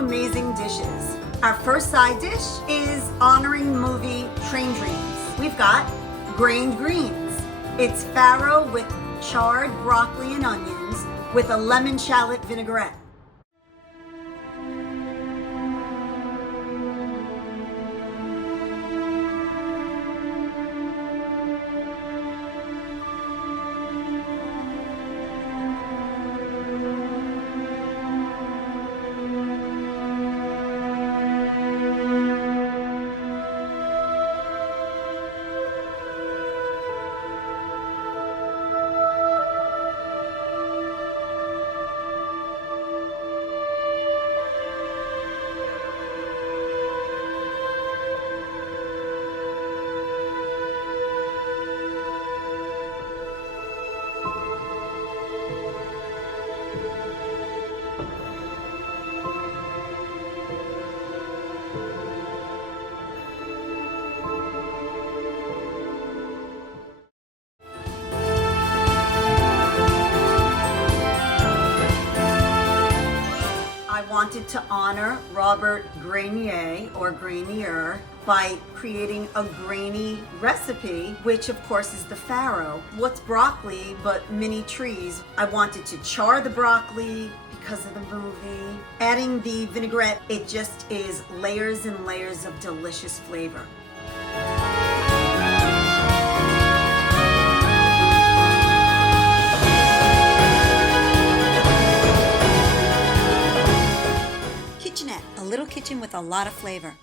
amazing dishes. Our first side dish is honoring the movie Train Dreams. We've got grained greens. It's farro with charred broccoli and onions with a lemon shallot vinaigrette. I wanted to honor Robert GRAINier or GRAINier by creating a grainy recipe, which of course is the farro. What's broccoli but mini trees? I wanted to char the broccoli because of the movie. Adding the vinaigrette, it just is layers and layers of delicious flavor. KitchAnnette, a little kitchen with a lot of flavor.